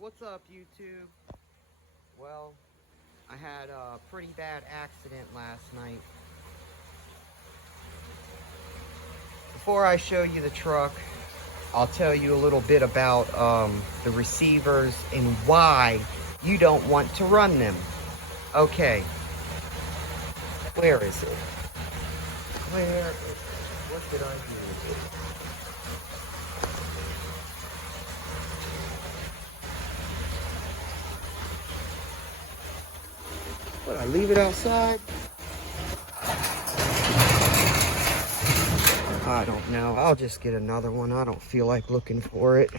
What's up, YouTube? Well, I had a pretty bad accident last night. Before I show you the truck, I'll tell you a little bit about the receivers and why you don't want to run them. Okay, where is it? Where is it? What did I do? What, I leave it outside? I don't know. I'll just get another one. I don't feel like looking for it.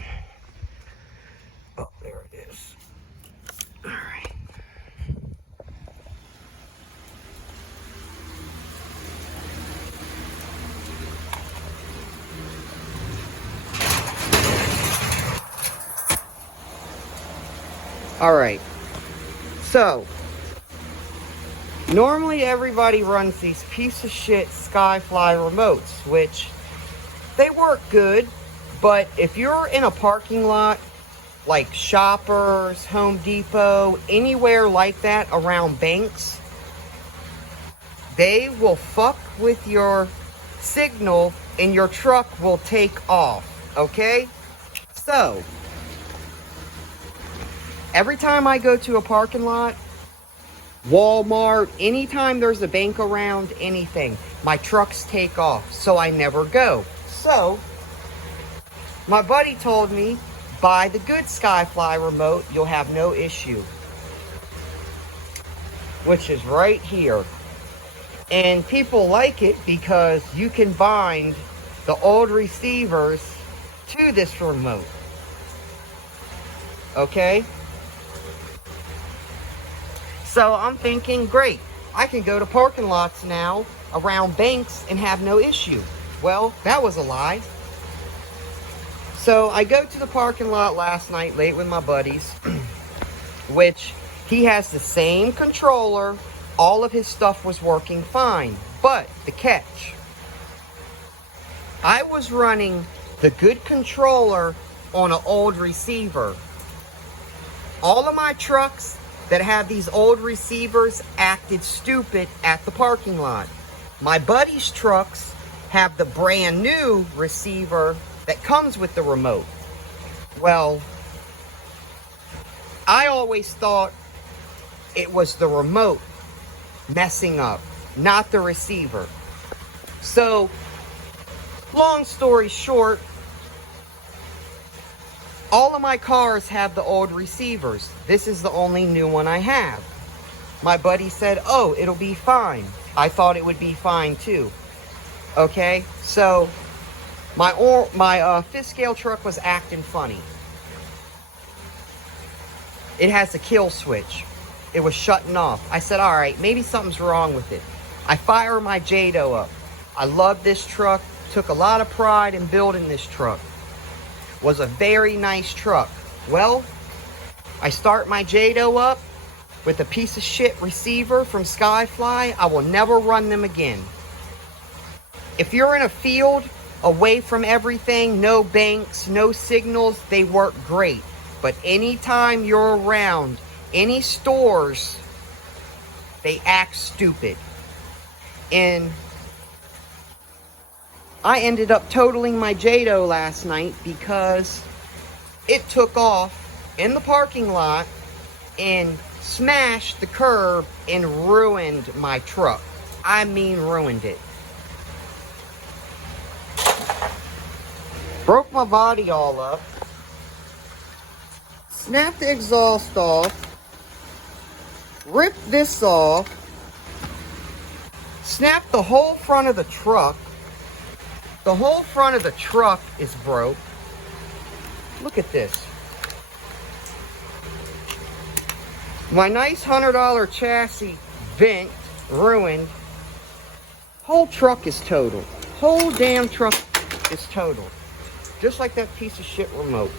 Oh, there it is. All right. All right. So, normally everybody runs these piece of shit Skyfly remotes, which they work good, but if you're in a parking lot like Shoppers, Home Depot, anywhere like that around banks, they will fuck with your signal and your truck will take off, okay? So, every time I go to a parking lot, Walmart, anytime there's a bank around, anything, my trucks take off, so I never go. So, my buddy told me, buy the good Skyfly remote, you'll have no issue. Which is right here. And people like it because you can bind the old receivers to this remote. Okay? So I'm thinking, great, I can go to parking lots now around banks and have no issue. Well, that was a lie. So I go to the parking lot last night late with my buddies, which he has the same controller. All of his stuff was working fine. But the catch, I was running the good controller on an old receiver. All of my trucks that have these old receivers acted stupid at the parking lot. My buddy's trucks have the brand new receiver that comes with the remote. Well, I always thought it was the remote messing up, not the receiver. So, long story short, all of my cars have the old receivers. This is the only new one I have. My buddy said, oh, it'll be fine. I thought it would be fine too. Okay, so my fifth scale truck was acting funny. It has a kill switch. It was shutting off. I said, all right, maybe something's wrong with it. I fire my Jayto up. I love this truck. Took a lot of pride in building this truck. Was a very nice truck. Well, I start my Jayto up with a piece of shit receiver from Skyfly. I will never run them again. If you're in a field away from everything, no banks, no signals, they work great. But anytime you're around any stores, they act stupid. And I ended up totaling my Jayto last night because it took off in the parking lot and smashed the curb and ruined my truck. I mean, ruined it. Broke my body all up. Snapped the exhaust off. Ripped this off. Snapped the whole front of the truck. The whole front of the truck is broke. Look at this. My nice $100 chassis bent, ruined. Whole truck is totaled. Whole damn truck is totaled. Just like that piece of shit remote.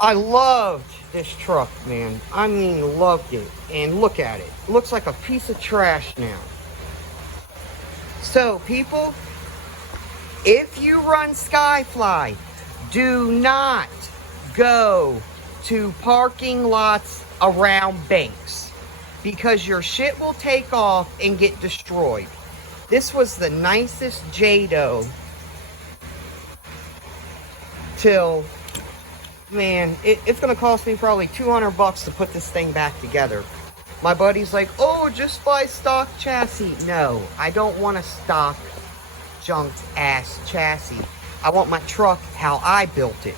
I loved this truck, man. I mean, loved it. And look at it. It looks like a piece of trash now. So, people, if you run Skyfly, do not go to parking lots around banks, because your shit will take off and get destroyed. This was the nicest jayto till, man, it's gonna cost me probably 200 bucks to put this thing back together. My buddy's like, oh, just buy stock chassis. No, I don't want a stock junked ass chassis. I want my truck how I built it.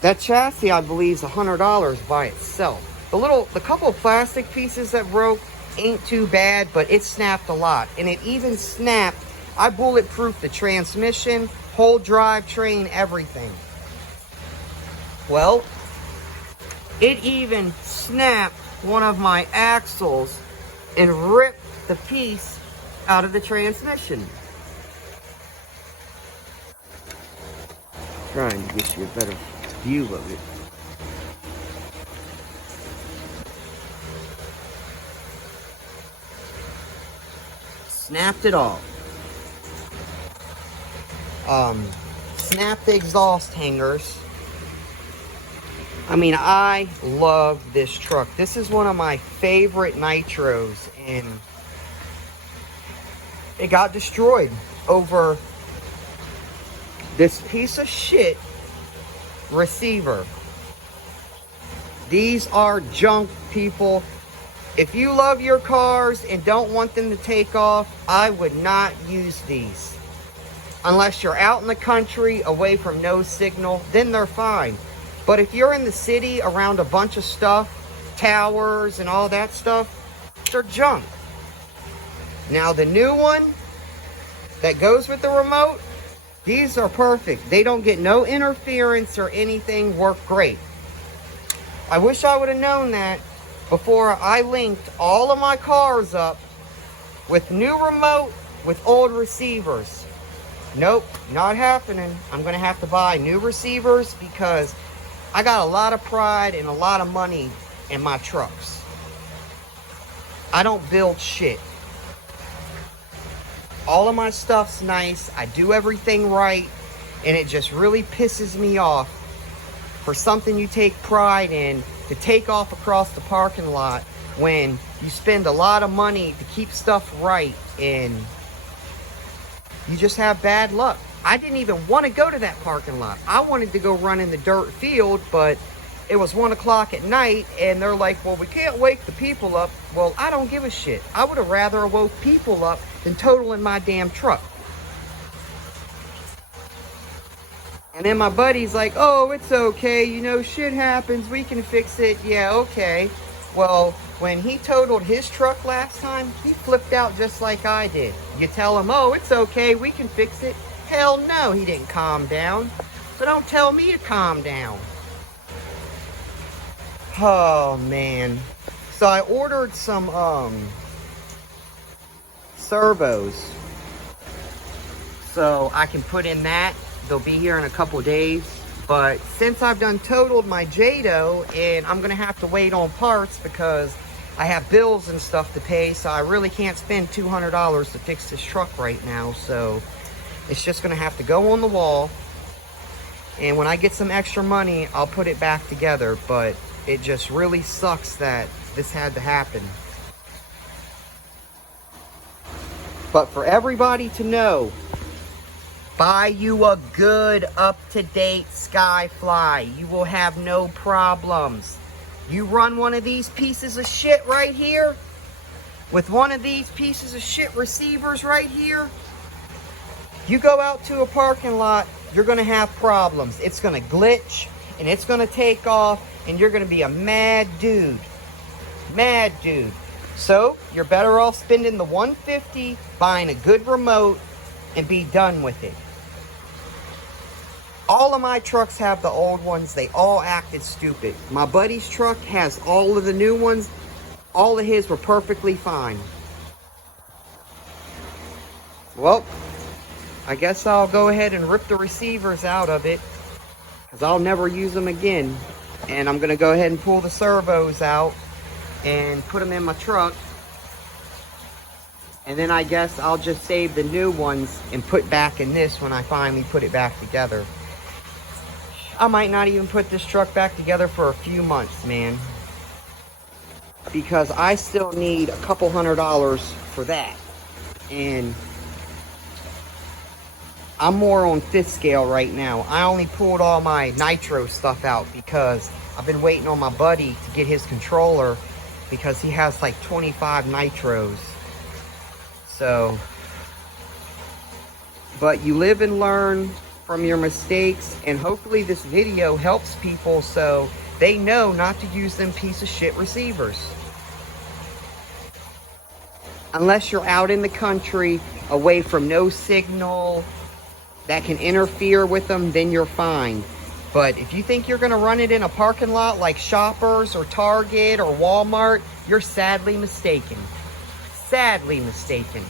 That chassis, I believe, is $100 by itself. The couple of plastic pieces that broke ain't too bad, but it snapped a lot. And it even snapped, I bulletproofed the transmission, whole drivetrain, everything. Well, it even snapped one of my axles and ripped the piece out of the transmission. Trying to get you a better view of it. Snapped it off. Snapped the exhaust hangers. I mean, I love this truck. This is one of my favorite nitros, and it got destroyed over this piece of shit receiver. These are junk, people. If you love your cars and don't want them to take off, I would not use these. Unless you're out in the country, away from no signal, then they're fine. But if you're in the city around a bunch of stuff, towers and all that stuff, they're junk. Now the new one that goes with the remote, these are perfect. They don't get no interference or anything, work great. I wish I would have known that before I linked all of my cars up with new remote with old receivers. Nope, not happening. I'm gonna have to buy new receivers because I got a lot of pride and a lot of money in my trucks. I don't build shit. All of my stuff's nice. I do everything right. And it just really pisses me off for something you take pride in to take off across the parking lot when you spend a lot of money to keep stuff right and you just have bad luck. I didn't even want to go to that parking lot. I wanted to go run in the dirt field, but it was 1 o'clock at night and they're like, well, we can't wake the people up. Well, I don't give a shit. I would have rather woke people up than totaling my damn truck. And then my buddy's like, oh, it's okay. You know, shit happens. We can fix it. Yeah, okay. Well, when he totaled his truck last time, he flipped out just like I did. You tell him, oh, it's okay. We can fix it. Hell no, he didn't calm down. So don't tell me to calm down. Oh, man. So I ordered some servos. So I can put in that. They'll be here in a couple days. But since I've done totaled my jayto and I'm going to have to wait on parts because I have bills and stuff to pay, so I really can't spend $200 to fix this truck right now. So it's just going to have to go on the wall. And when I get some extra money, I'll put it back together. But it just really sucks that this had to happen. But for everybody to know, buy you a good, up-to-date Skyfly. You will have no problems. You run one of these pieces of shit right here, with one of these pieces of shit receivers right here, you go out to a parking lot, you're going to have problems. It's going to glitch, and it's going to take off, and you're going to be a mad dude. Mad dude. So, you're better off spending the $150, buying a good remote, and be done with it. All of my trucks have the old ones. They all acted stupid. My buddy's truck has all of the new ones. All of his were perfectly fine. Well, I guess I'll go ahead and rip the receivers out of it, because I'll never use them again. And I'm going to go ahead and pull the servos out and put them in my truck. And then I guess I'll just save the new ones and put back in this when I finally put it back together. I might not even put this truck back together for a few months, man. Because I still need a couple $100 for that. And I'm more on fifth scale right now. I only pulled all my nitro stuff out because I've been waiting on my buddy to get his controller because he has like 25 nitros. So, but you live and learn from your mistakes, and hopefully this video helps people so they know not to use them piece of shit receivers. Unless you're out in the country, away from no signal that can interfere with them, then you're fine. But if you think you're going to run it in a parking lot like Shoppers or Target or Walmart, you're sadly mistaken. Sadly mistaken.